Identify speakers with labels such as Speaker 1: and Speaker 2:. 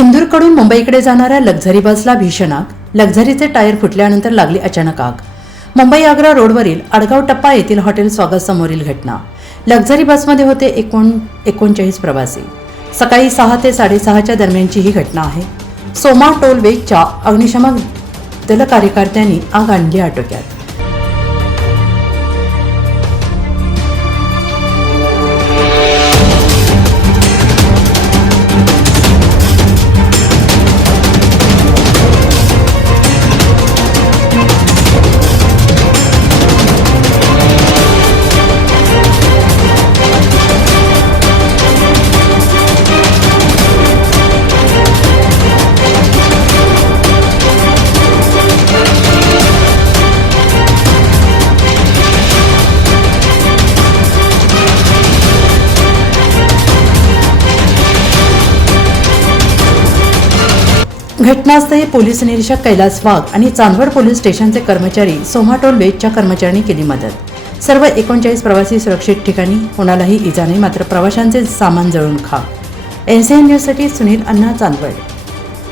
Speaker 1: इंदूरकडून मुंबईकडे जाणाऱ्या लक्झरी बसला भीषण आग लक्झरीचे टायर फुटल्यानंतर लागली अचानक आग. मुंबई आग्रा रोडवरील आडगाव टप्पा येथील हॉटेल स्वागत समोरील घटना. लक्झरी बसमध्ये होते एकूण एकोणचाळीस प्रवासी. सकाळी सहा ते साडेसहाच्या दरम्यानची ही घटना आहे. सोमा टोलवेगच्या अग्निशमक दल कार्यकर्त्यांनी आग आणली आटोक्यात. घटनास्थळी पोलीस निरीक्षक कैलास वाघ आणि चांदवड पोलीस स्टेशनचे कर्मचारी सोमाटोल वेजच्या कर्मचाऱ्यांनी केली मदत. सर्व एकोणचाळीस प्रवासी सुरक्षित ठिकाणी कोणालाही इजा नाही मात्र प्रवाशांचे सामान जळून खा. एनसीएन न्यूजसाठी सुनील अण्णा चांदवड.